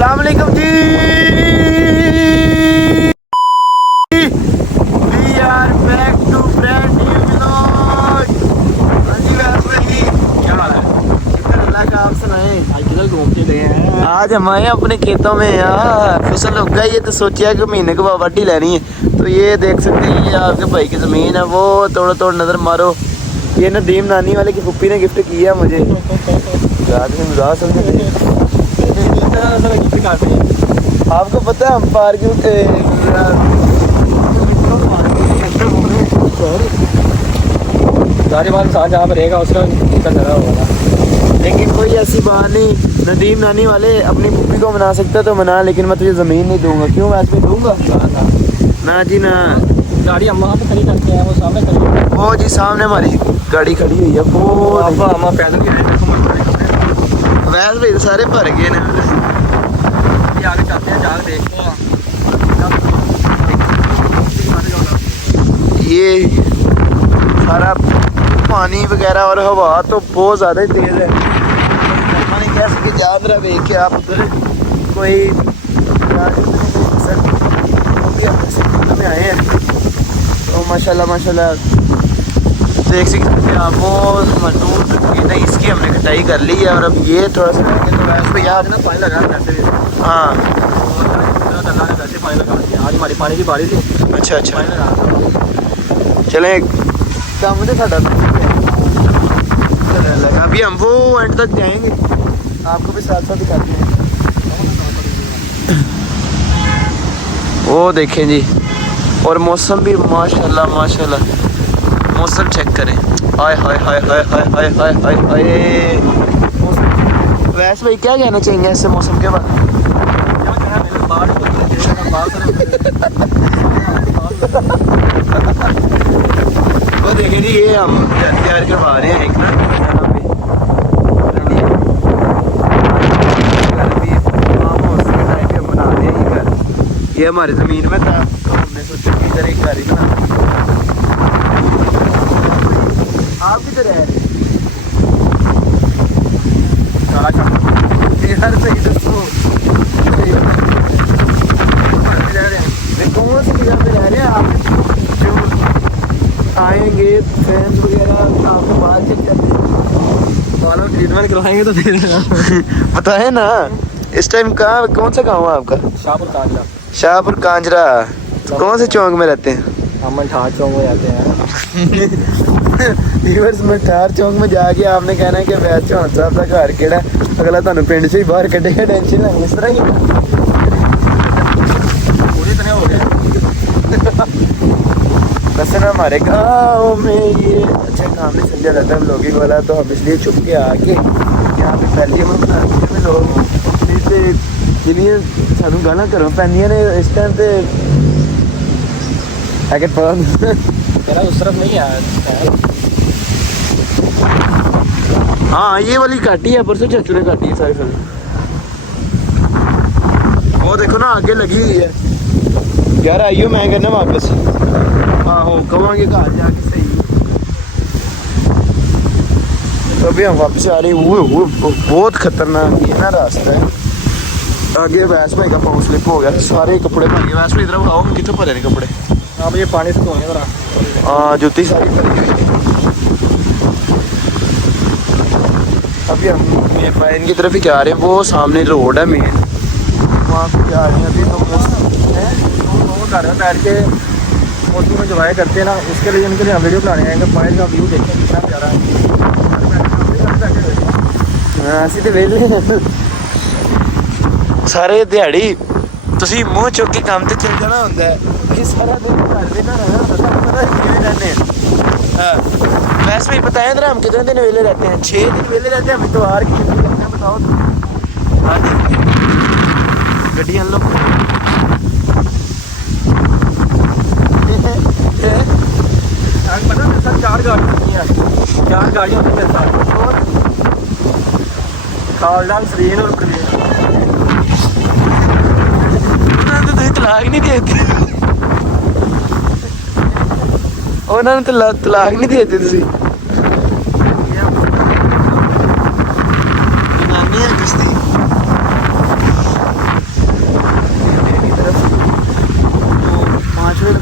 अस्सलाम वालेकुम जी। We are back to brand new vlog. हाँ जी भाई, क्या हाल है? शुक्र अल्लाह का, आप सुनाएं। आज किधर घूमते गए हैं? आज हम आए अपने खेतों में यार, फसल उग गई है तो सोचा कि महीने के बाद वाटी लेनी है। तो ये देख सकते हैं, ये आपके भाई की ज़मीन है, वो थोड़ा थोड़ा नज़र मारो। ये नदीम नानी वाले की पुप्पी ने गिफ्ट किया मुझे। रात में मजाक समझते आपको पता है हम पार्क सारी बात साथ जहाँ पर रहेगा उसका नजर होगा। लेकिन कोई ऐसी बात नहीं, नदीम नानी वाले अपनी पुप्पी को मना सकता तो मना, लेकिन मैं तुझे ज़मीन नहीं दूंगा। क्यों? मैं इसमें दूंगा ना जी ना। गाड़ी हम वहाँ पे खड़ी करते हैं, वो सामने खड़ी। वो जी सामने हमारी गाड़ी खड़ी हुई है। वो हम पैदल वैसे भाई सारे भर गए ने। आगे चलते हैं, जाकर देखते हैं। ये सारा पानी वगैरह और हवा तो बहुत ज़्यादा ही तेज़ है। पानी कैसे कि जान रहा देख के आप उधर कोई वो भी अपने में आए हैं। तो माशाल्लाह माशाल्लाह देख सकते हैं आप, वो मजदूर इसकी हमने कटाई कर ली है। और अब ये थोड़ा सा तो वैसे भैया ना पानी लगा वैसे भी। हाँ वैसे पानी लगा दिया। आज हमारी पानी की बारिश थी। अच्छा अच्छा, पानी लगा चलें काम तो साढ़ा लगा। अभी हम वो एंड तक जाएंगे, आपको भी साथ साथ दिखाते हैं। वो देखें जी, और मौसम भी माशाल्लाह माशाल्लाह। मौसम चेक करें, हाय हाय हाय हाय हाय हाय हाय हाय हाय। वैसे भाई क्या कहना चाहेंगे ऐसे मौसम के बाद? वो देखें जी, ये हम तैयार करवा रहे हैं एक ना बना रहे हैं ये घर। ये हमारी ज़मीन में था तो हमने सोचा कि इधर एक घर ही बना। आप किधर है यार? सही दसो, कौन सी जगह पे रह रहे हैं आप? जो आएंगे फैंस वगैरह आपको बात चेक करते बालों ट्रीटमेंट करवाएंगे तो फिर पता है ना। इस टाइम कहाँ, कौन सा गाँव है आपका? शाहपुर कांजरा। शाहपुर कांजरा। तो कौन से चौक में रहते हैं? हम ठाठ चौक में जाते हैं। यूनिवर्स में ठार चौक में जाके आपने कहना है कि वैद चौहान साहब का घर केड़ा, अगला तुहानू पिंड से ही बाहर कढ़ेगा। टेंशन नहीं, इस तरह ही पूरी तरह हो गया। बस ना हमारे गाँव में ये अच्छा काम नहीं समझा जाता है ब्लॉगिंग वाला, तो हम इसलिए छुप के आके यहाँ पे पहले हम बनाते हैं लोग जिन्हें सानू गाना घरों पैंदियां ने इस टाइम पे पैकेट पा मेरा उस तरफ नहीं आया। हाँ ये वाली काटी है, परसों चाचू ने काटी है सारी फसल। वो देखो ना आगे लगी हुई है यार। आइयो मैं करना वापस। हाँ हो कहोगे घर जाके सही। तो अभी हम वापस आ रहे हैं। वो बहुत खतरनाक ये ना रास्ता है। आगे वैस भाई का पाँव स्लिप हो गया, सारे कपड़े भर गए। वैस भाई इधर बताओ कितने भरे नहीं कपड़े? अब ये पानी से धोने वाला। हाँ जूती सारी भरी हुई। अभी हम ये पाइन की तरफ ही जा रहे हैं। वो सामने रोड है मेन, वहाँ पे जा रहे हैं अभी। तो घर में बैठ के मौसम में इंजॉय करते हैं ना, उसके लिए उनके लिए हम वीडियो बनाने आएंगे। पानी का व्यू देखें कितना प्यारा है। हाँ ਅਸੀਂ ਤੇ ਵਿਹਲੇ ਸਾਰੇ ਦਿਹਾੜੀ ਤੁਸੀਂ ਮੂੰਹ ਚੁੱਕ ਕੇ ਕੰਮ ਤੇ ਚੱਲ ਜਾਣਾ ਹੁੰਦਾ ਹੈ। ਇਹ ਸਾਰਾ दिन घर पे ना रहना होता है, पता है कितने रहते हैं। हाँ वैसे भी पता है ना हम कितने दिन वेले रहते हैं? 6 दिन वेले रहते हैं हम। तो आर कितने दिन रहते हैं बताओ? हाँ जी गड्डी अन लो। पता है सर 4 गाड़ियाँ हैं, 4 गाड़ियाँ होती हैं साथ। खालडान सरीन और प्रवीण उन्होंने तो तलाक नहीं देते। उन्होंने तो तलाक नहीं देते तुसी। नानी है किसदी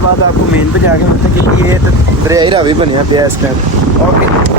बाद आपको मेन पे जाके मिलते हैं, क्योंकि ये तो दरियाई रावी बनया पिया इस टाइम। ओके।